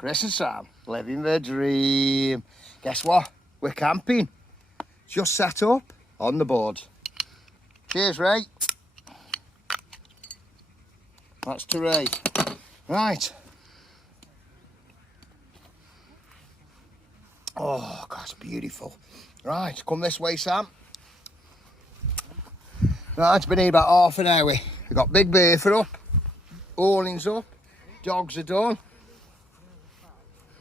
Chris and Sam, living the dream. Guess what? We're camping. Just set up on the board. Cheers, Ray. That's to Ray. Right. Oh, God, it's beautiful. Right, come this way, Sam. Right, it's been here about half an hour. We've got Big Bertha up, awnings up, dogs are done.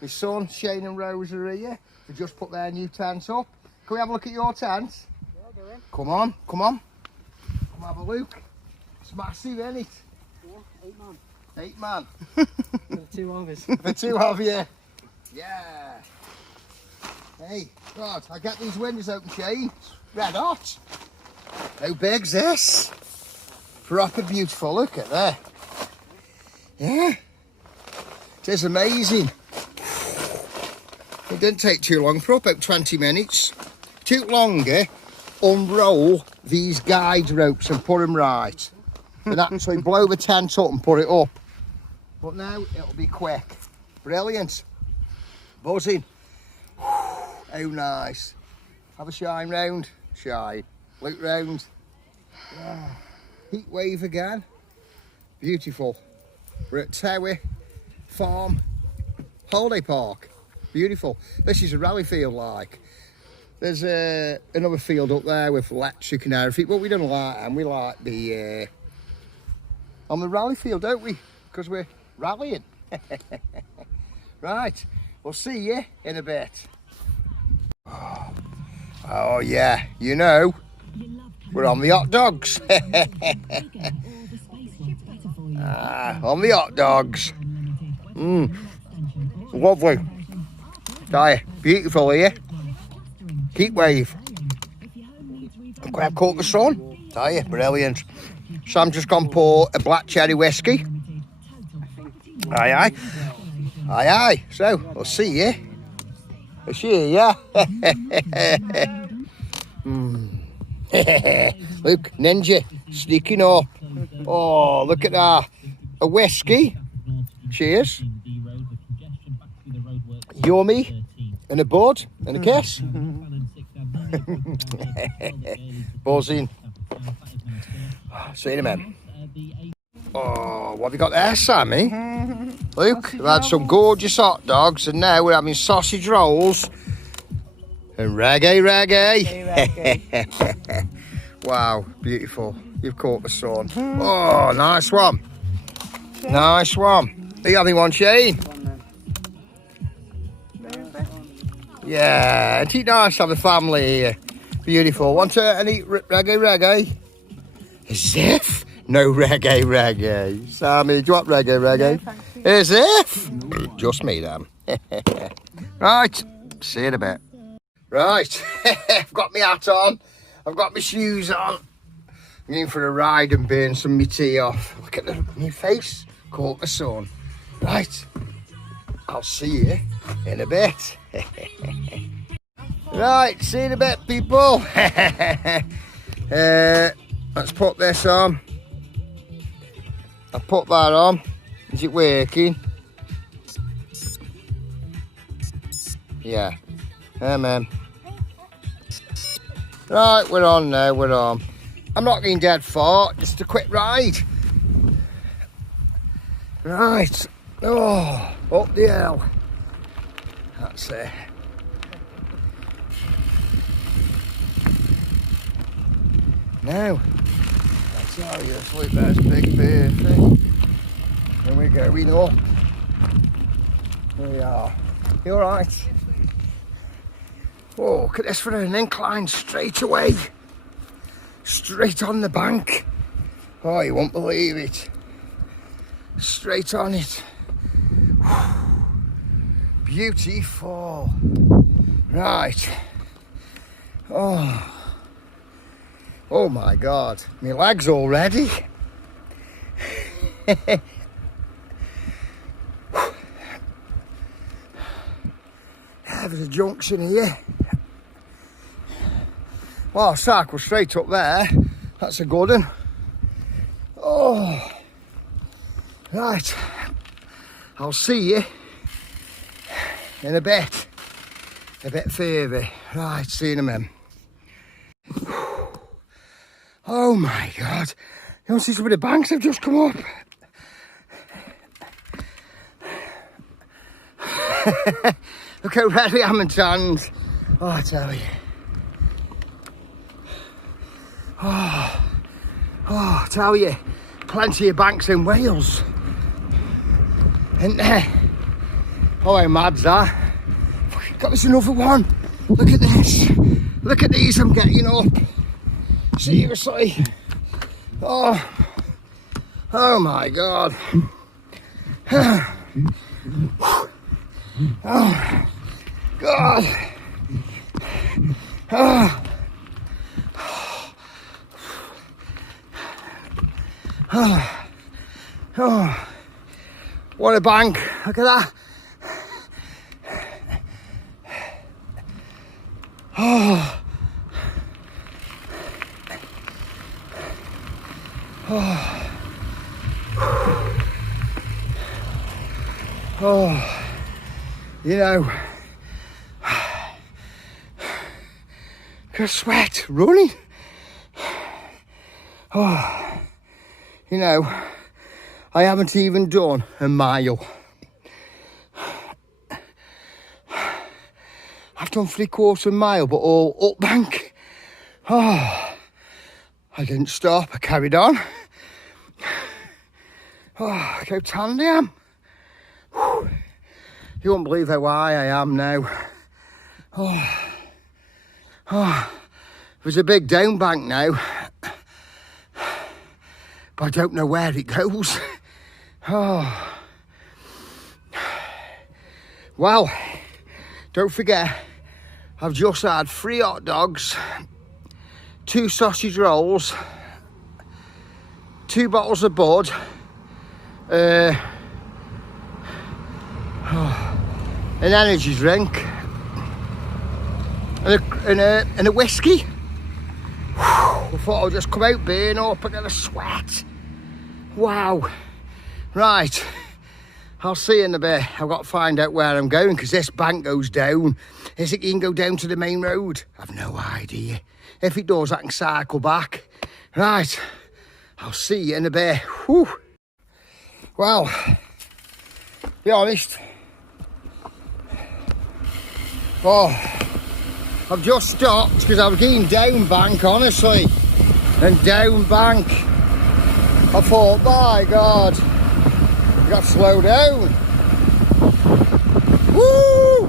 My son, Shane and Rose are here. They just put their new tents up. Can we have a look at your tents? Yeah, go in. Come on, come on. Come have a look. It's massive, isn't it? Yeah, 8 man. 8 man. For 2 of us. For 2 of you. Yeah. Hey, God, I get these windows open, Shane. It's red hot. How big's this? Proper beautiful, look at that. Yeah. It is amazing. It didn't take too long, for about 20 minutes. Took longer, unroll these guide ropes and put them right. And actually blow the tent up and put it up. But now it'll be quick. Brilliant. Buzzing. How nice. Have a shine round. Shine. Look round. Yeah. Heat wave again. Beautiful. We're at Tower Farm Holiday Park. Beautiful. This is a rally field like. There's another field up there with electric and everything, but we don't like them. We like the on the rally field, don't we? Because we're rallying. Right, we'll see you in a bit. Oh yeah, you know, we're on the hot dogs. On the hot dogs. Lovely. There, beautiful here. Heat wave. Can I have caught the sun? There, brilliant. Sam just gone pour a black cherry whiskey. Aye, aye. Aye, aye. So, we'll see you. We'll see you. Look, Ninja, sneaking up. Oh, look at that. A whiskey. Cheers. Yummy. And a bud. And a kiss. Buzzing. See you in a minute. Oh, what have you got there, Sammy? Look, we've had some gorgeous hot dogs and now we're having sausage rolls and reggae. Wow, beautiful. You've caught the sun. Oh, nice one. Nice one. Are you having one, Shane? Yeah, it's nice to have a family here. Beautiful. Want to eat reggae? As if? No reggae. Sammy, do you want reggae? No, as if? No. Just me then. Right, see you in a bit. Right, I've got my hat on. I've got my shoes on. I'm going for a ride and burn some of my tea off. Look at my face. Caught the sun. Right, I'll see you in a bit. Right, see you in a bit, people. Let's put this on. I put that on. Is it working? Yeah. Man. Right, we're on now, we're on. I'm not getting dead far, just a quick ride. Right. Oh, up the hill. That's it. Now, that's how you sleep. That's Big Bertha. And we're going up. Here we are. You alright? Oh, look at this for an incline straight away. Straight on the bank. Oh, you won't believe it. Straight on it. Beautiful. Right. Oh my God, my legs already. There's a junction here. Well, cycle straight up there. That's a good one. Oh, right. I'll see you in a bit further. Right, see you in a minute. Oh my God, you want to see some of the banks have just come up? Look how red we am in sands. Oh, I tell you. Oh, I tell you, plenty of banks in Wales. Isn't there? Oh, how mad's that? Got this another one. Look at this. Look at these I'm getting up. Seriously. Oh my God. Oh God. Oh, what a bank. Look at that. Oh. Oh. Oh. You know, got sweat running. Oh, you know, I haven't even done a mile. I've done 3/4 mile, but all up bank. Oh, I didn't stop, I carried on. Oh, look how tanned I am. Whew. You won't believe how high I am now. Oh, there's a big down bank now, but I don't know where it goes. Oh. Well, don't forget, I've just had 3 hot dogs, 2 sausage rolls, 2 bottles of Bud, an energy drink, and a whiskey. I thought I'd just come out, burn up, I get a sweat. Wow. Right, I'll see you in a bit. I've got to find out where I'm going because this bank goes down. Is it you can go down to the main road? I've no idea. If it does, I can cycle back. Right, I'll see you in a bit. Whew. Well, to be honest, I've just stopped because I was getting down bank, honestly, and down bank. I thought, my God, you got to slow down. Woo!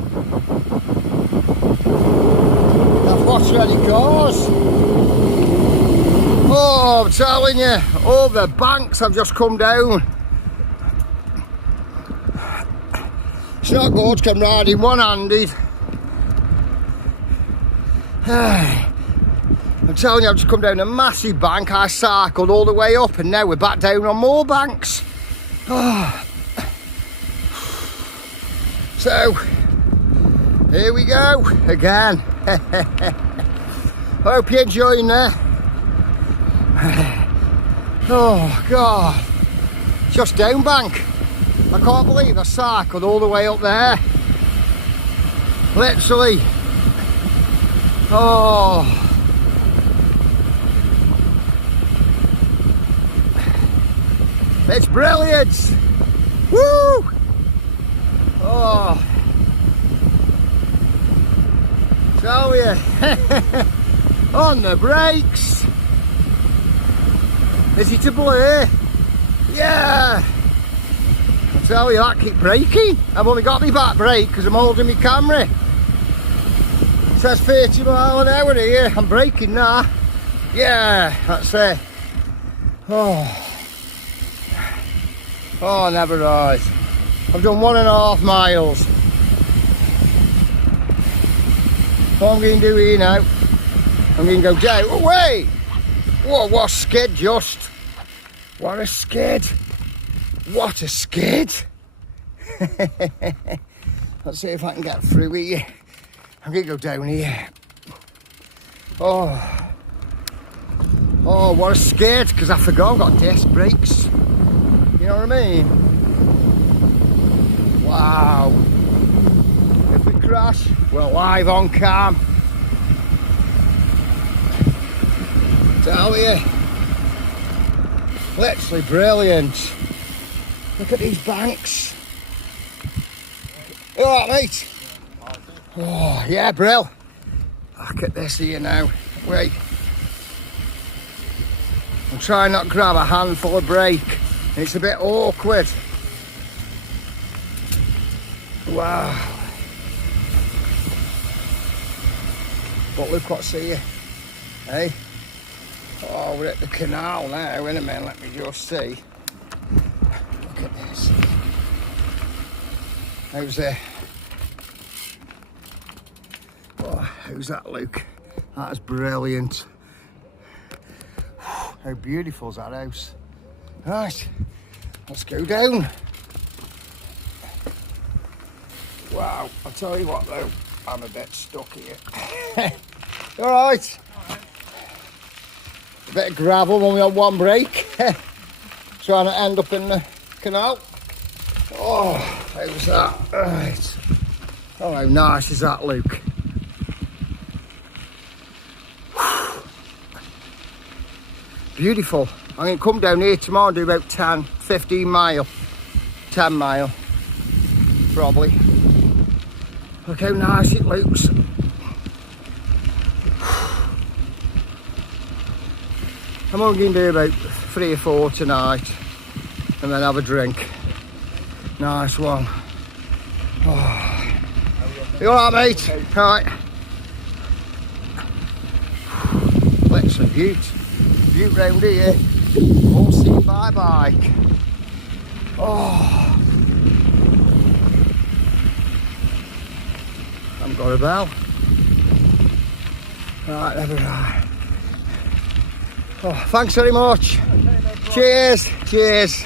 I've watched any cars. Oh, I'm telling you, all the banks have just come down. It's not good to come riding one-handed. I'm telling you, I've just come down a massive bank. I cycled all the way up and now we're back down on more banks. Oh. So, here we go again. Hope you're enjoying that. Oh God, just down bank. I can't believe I cycled all the way up there. Literally. Oh. It's brilliant. Woo! Oh. Tell you. On the brakes. Is it a blur? Yeah. I tell you, I keep braking. I've only got my back brake because I'm holding my camera. It says 30 mile an hour here. I'm braking now. Yeah, that's it. Oh. Oh, never rise. I've done 1.5 miles. What I'm going to do here now, I'm going to go down. Oh, wait! Whoa, what a skid just. What a skid. What a skid. Let's see if I can get through here. I'm going to go down here. Oh. Oh, what a skid, because I forgot I've got disc brakes. You know what I mean? Wow. crash. We're live on cam. Tell you, literally brilliant. Look at these banks. You all right, mate? Oh, yeah, brill. Look at this here now. Wait. I'm trying not to grab a handful of brake. It's a bit awkward. Wow. But look what's here. Hey? Oh, we're at the canal now. Wait a minute, let me just see. Look at this. How's there? Oh, how's that, Luke? That is brilliant. How beautiful is that house? Right, let's go down. Wow, I'll tell you what though, I'm a bit stuck here. All right. A bit of gravel when we on one brake. Trying to end up in the canal. Oh, how's that? Right. Oh, how nice is that, Luke? Beautiful. I'm going to come down here tomorrow and do about 10, 15 mile. 10 mile, probably. Look how nice it looks. I'm only going to do about 3 or 4 tonight and then have a drink. Nice one. Oh. You alright, mate? Alright. Literally beaut round here. All seen by bike. Oh. I've got a bell. Right, never mind. Oh, thanks very much. Cheers, cheers.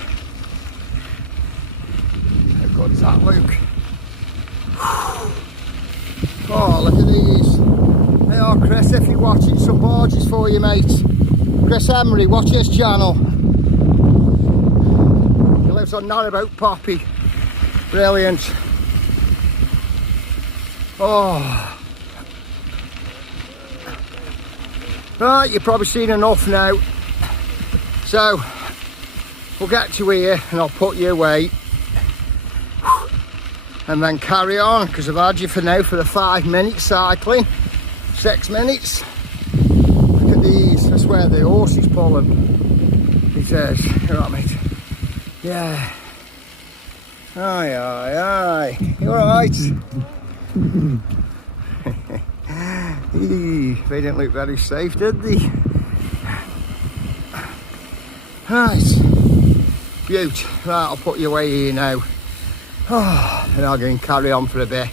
How good is that, Luke? Oh, look at these. Hey, oh, Chris, if you're watching, some barges for you, mate. Chris Emery, watch his channel. He lives on Narrowboat Poppy. Brilliant. Oh. Right, you've probably seen enough now. So, we'll get to here and I'll put you away. And then carry on, because I've had you for now for the 5 minutes cycling. 6 minutes. Look at these, that's where the horse is pulling. He says, you alright, mate? Yeah. Aye, aye, aye. You alright? They didn't look very safe, did they? Right. Beaut. Right, I'll put you away here now. Oh, and I'll go and carry on for a bit.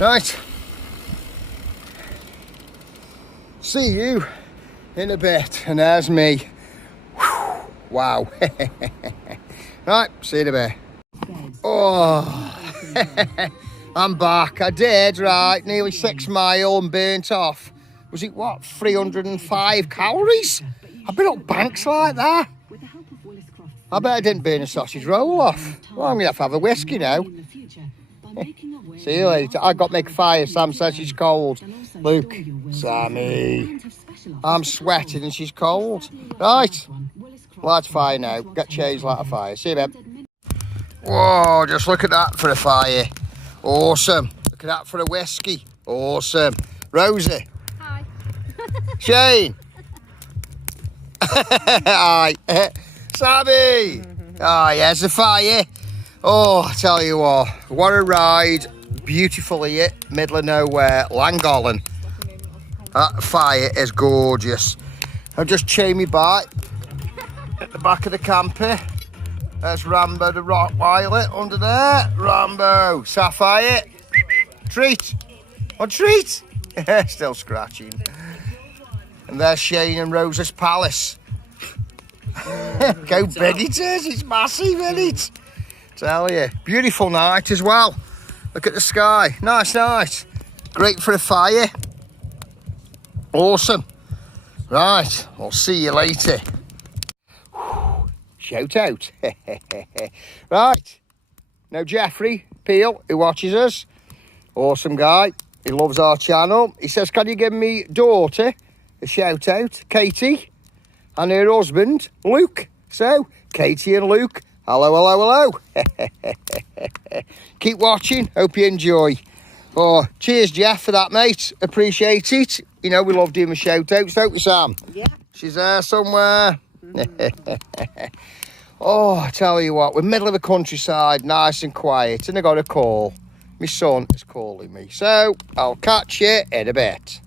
Right. See you in a bit. And there's me. Whew. Wow. Right, see you in a bit. Oh. I'm back. I did, right, nearly 6 mile and burnt off. Was it what, 305 calories? I've been up banks like that. I bet I didn't burn a sausage roll off. Well, I'm going to have a whiskey now. See you later. I got to make a fire. Sam says she's cold. Luke, Sammy, I'm sweating and she's cold. Right, light fire now. Get changed, light a fire. See you, babe. Whoa, just look at that for a fire. Awesome. Look at that for a whiskey. Awesome. Rosie. Hi. Shane. Hi. Sammy. Ah, yes, the fire. Oh, I tell you what a ride. Beautiful here, middle of nowhere, Llangollen. That fire is gorgeous. I've just chained me bike at the back of the camper. There's Rambo the Rottweiler under there. Rambo, Sapphire. Treat. What treat? Still scratching. And there's Shane and Rose's Palace. How big it is. It's massive, isn't it? Tell you. Beautiful night as well. Look at the sky. Nice night. Great for a fire. Awesome. Right. I'll see you later. Shout out. Right. Now Jeffrey Peel, who watches us, Awesome guy. He loves our channel. He says, can you give me daughter a shout out, Katie, and her husband, Luke. So, Katie and Luke, hello, hello, hello. Keep watching. Hope you enjoy. Oh, cheers, Jeff, for that, mate. Appreciate it. You know, we love doing the shout outs, don't we, Sam? Yeah. She's there somewhere. Oh, I tell you what, we're middle of the countryside, nice and quiet, and I got a call. My son is calling me. So, I'll catch you in a bit.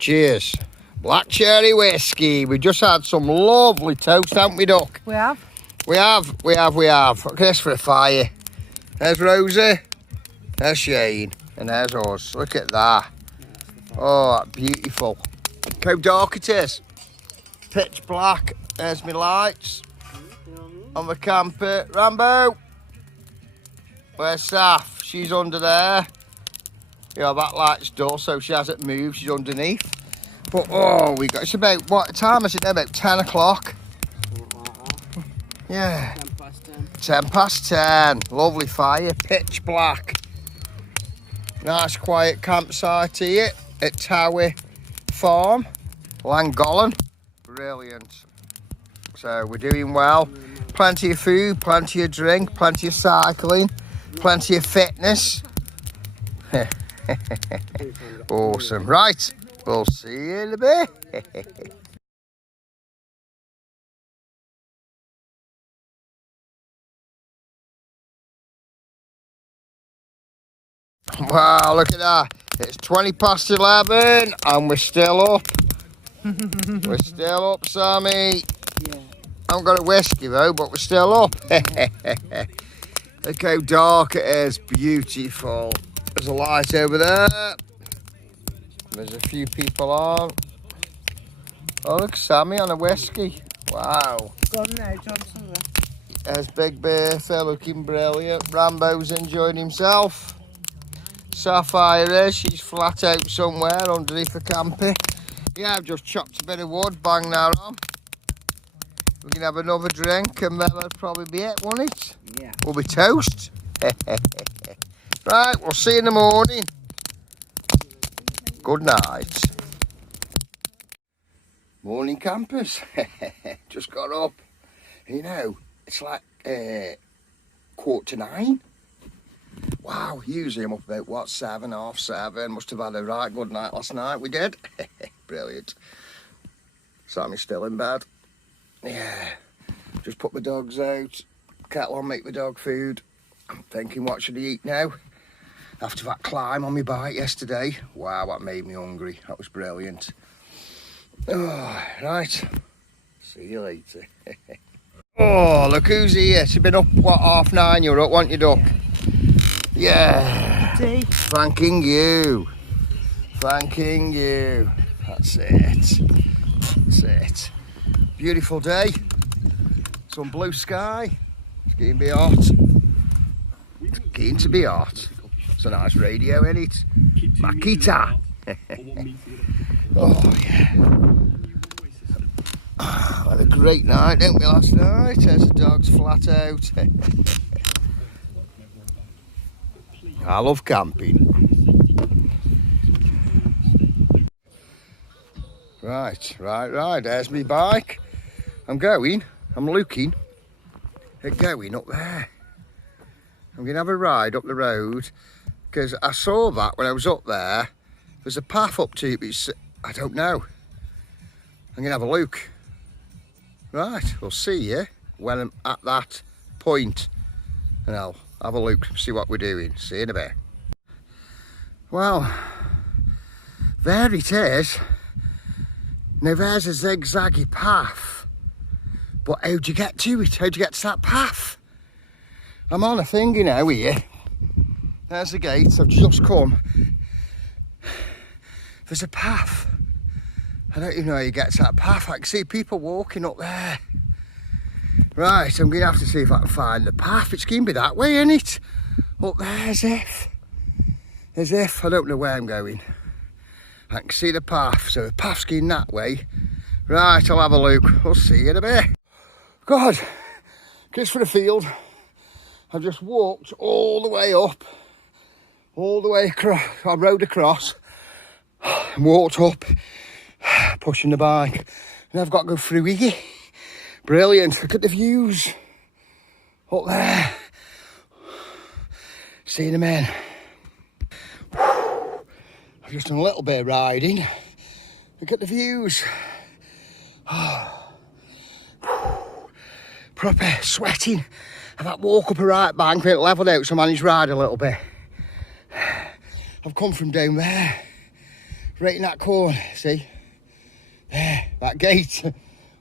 Cheers. Black cherry whiskey. We just had some lovely toast, haven't we, Duck? We have. We have. Look at this for a fire. There's Rosie. There's Shane. And there's us. Look at that. Oh, beautiful. Look how dark it is. Pitch black. There's my lights. On the camper. Rambo. Where's Saf? She's under there. Yeah, that light's dull, so she hasn't moved. She's underneath. But, oh, it's about, what time is it now? About 10 o'clock. Yeah. 10 past 10. 10 past 10. Lovely fire. Pitch black. Nice quiet campsite here at Tower Farm, Llangollen. Brilliant. So we're doing well. Plenty of food, plenty of drink, plenty of cycling, plenty of fitness. Awesome. Right, we'll see you in a bit. Wow, look at that. It's 20 past 11 and we're still up. We're still up, Sammy. Yeah. I haven't got a whiskey though, but we're still up. Look how dark it is. Beautiful. There's a light over there. There's a few people on. Oh, look, Sammy on a whiskey. Wow. Gone now, Johnson. There's Big Bertha looking brilliant. Rambo's enjoying himself. Sapphire is, she's flat out somewhere underneath the camper. Yeah, I've just chopped a bit of wood, bang that on. We can have another drink and that'll probably be it, won't it? Yeah. We'll be toast. Right, we'll see you in the morning. Good night. Morning, campers. Just got up. You know, it's like 8:45. Wow, usually I'm up about, what, 7, half 7. Must have had a right good night last night. We did. Brilliant. Sammy's still in bed. Yeah. Just put my dogs out. Kettle on, make my dog food. I'm thinking, what should I eat now? After that climb on my bike yesterday. Wow, that made me hungry. That was brilliant. Oh, right. See you later. Oh, look who's here. She's been up, what, 9:30? You're up, weren't you, Duck? Yeah. Tea. Thanking you. Thanking you. That's it. That's it. Beautiful day. Some blue sky. It's getting to be hot. It's getting to be hot. It's a nice radio, isn't it? Makita. Oh, yeah. Oh, had a great night, didn't we, last night? There's the dogs flat out. I love camping. Right. There's my bike. I'm looking at going up there. I'm going to have a ride up the road because I saw that when I was up there. There's a path up to it, but I don't know. I'm going to have a look. Right, we'll see you when I'm at that point and I'll have a look, see what we're doing. See you in a bit. Well, there it is. Now there's a zigzaggy path. But how'd you get to it? How'd you get to that path? I'm on a thingy now here. There's the gate, I've just come. There's a path. I don't even know how you get to that path. I can see people walking up there. Right, I'm going to have to see if I can find the path. It's going to be that way, isn't it? Up there, as if. I don't know where I'm going. I can see the path, so the path's going that way. Right, I'll have a look. We'll see you in a bit. God, just for the field. I've just walked all the way up all the way across. I rode across and walked up, pushing the bike. And I've got to go through here. Brilliant. Look at the views up there. Seeing them in. I've just done a little bit of riding. Look at the views. Proper sweating. I've had to walk up a right bank, it levelled out, so I managed to ride a little bit. I've come from down there, right in that corner, see? There, that gate,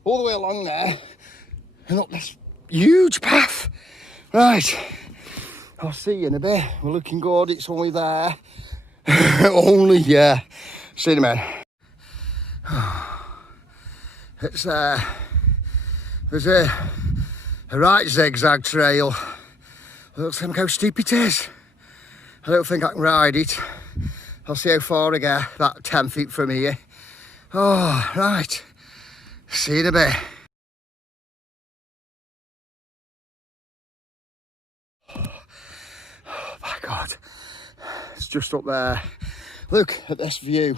all the way along there, and up this huge path. Right, I'll see you in a bit. We're looking good, it's only there. Only, yeah. See you in a minute. It's there's a right zigzag trail. Looks like how steep it is. I don't think I can ride it. I'll see how far I get, about 10 feet from here. Oh, right. See you in a bit. Oh my God. It's just up there. Look at this view.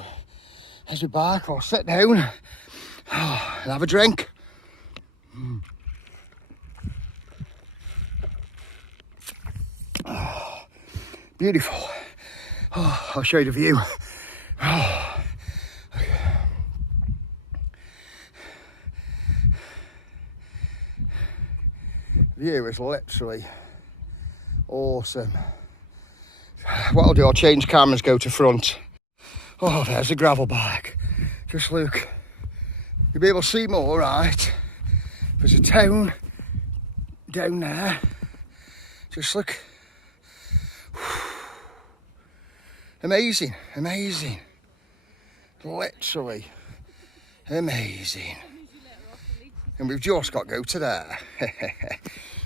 There's my bike. I'll sit down and have a drink. Oh, beautiful. Oh, I'll show you the view. Oh. View is literally awesome. What I'll do, I'll change cameras, go to front. Oh, there's a gravel bike. Just look. You'll be able to see more, right? There's a town down there. Just look. Amazing, amazing. Literally amazing. And we've just got to go to there.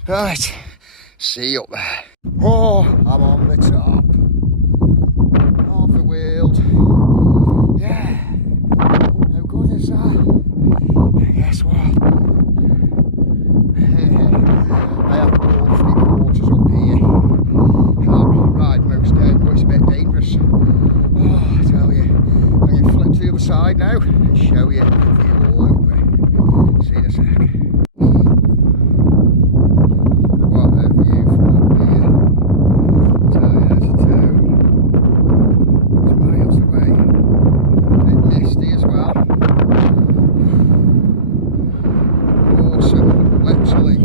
Right, see you up there. Oh, I'm on the top of the world. Yeah, how good is that? Guess what? I have all 3 quarters up here. Can't ride most days, but it's a bit dangerous. Oh, I tell you, I'm going to flip to the other side now and show you the view all over. See you in a sec. What a view from up here. I tell you, there's a town. It's miles away. A bit misty as well. Awesome, literally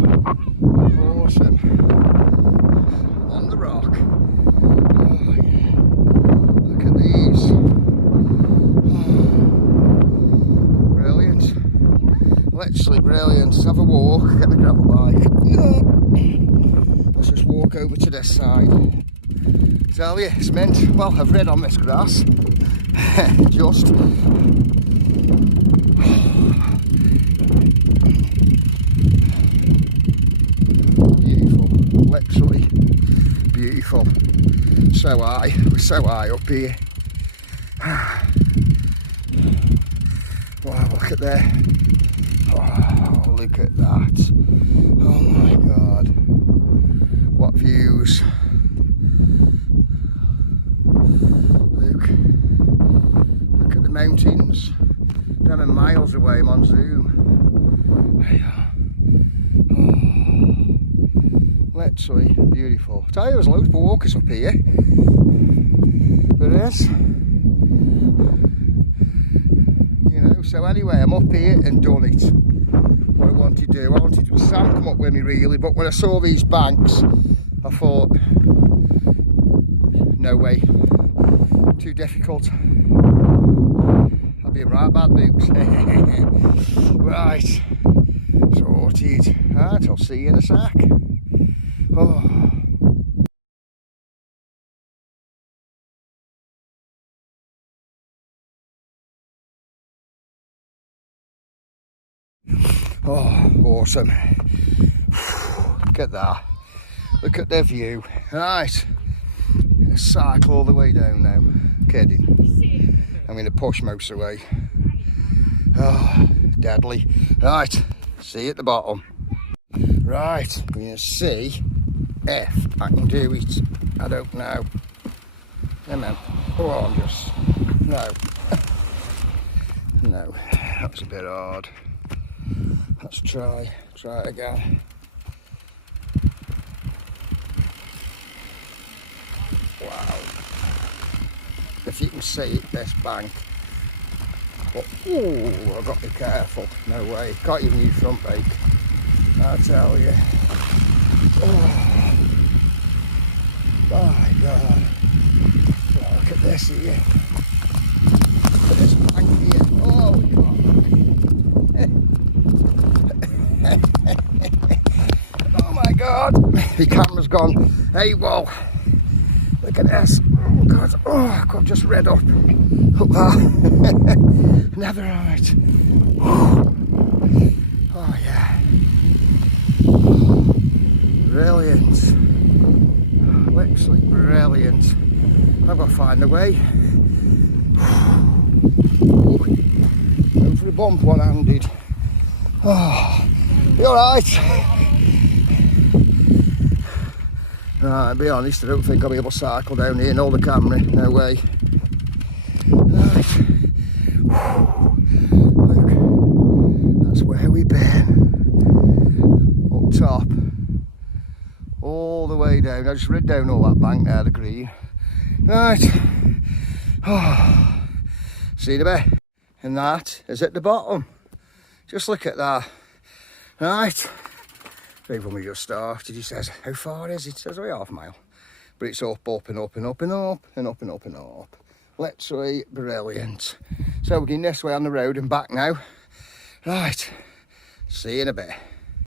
awesome. On the rock. Oh yeah. Look at these. Oh, brilliant. Literally brilliant. Let's have a walk, get the gravel bike. Let's just walk over to this side. Tell you, it's mint. Well, I've rid on this grass. Just. Beautiful. Literally beautiful. So high. We're so high up here. Wow, look at there. Oh, look at that. Oh my God. What views. Look at the mountains. Them are miles away. I'm on zoom. There you are. Oh, literally beautiful. I tell you, there's loads of walkers up here. There is. You know, so anyway, I'm up here and done it. What I wanted to do. I wanted to Sam come up with me really, but when I saw these banks, I thought, no way. Too difficult. I'll be in right bad books. Right. Sorted. Right, I'll see you in a sec. Oh. Oh, awesome. Look at that. Look at the view. Right. Cycle all the way down now. Kidding. I'm going to push most of the way. Oh, deadly. Right. See you at the bottom. Right. We're going to see if I can do it. I don't know. Come on. Oh, I'm just... No. No, that's a bit hard. Let's try it again. Wow. If you can see this bank. But, ooh, I've got to be careful. No way. Can't even use front brake. I tell you. Oh, my God. Look at this here. Look at this bank here. Oh, God. Oh, my God. The camera's gone. Hey, whoa. Look at this. Oh, God. Oh, I've just read up. Look that. Never right. Oh, yeah. Brilliant. Literally brilliant. I've got to find a way. Going for a bump one-handed. Oh, you alright? Right, to be honest, I don't think I'll be able to cycle down here and hold the camera. No way. Right. Look, that's where we've been. Up top. All the way down. I just rid down all that bank there, the green. Right. Oh. See the bit? And that is at the bottom. Just look at that. Right. Even when we just started, he says, how far is it? He says, half a mile. But it's up and up and up and up and up and up and up. Literally brilliant. So we're going this way on the road and back now. Right. See you in a bit.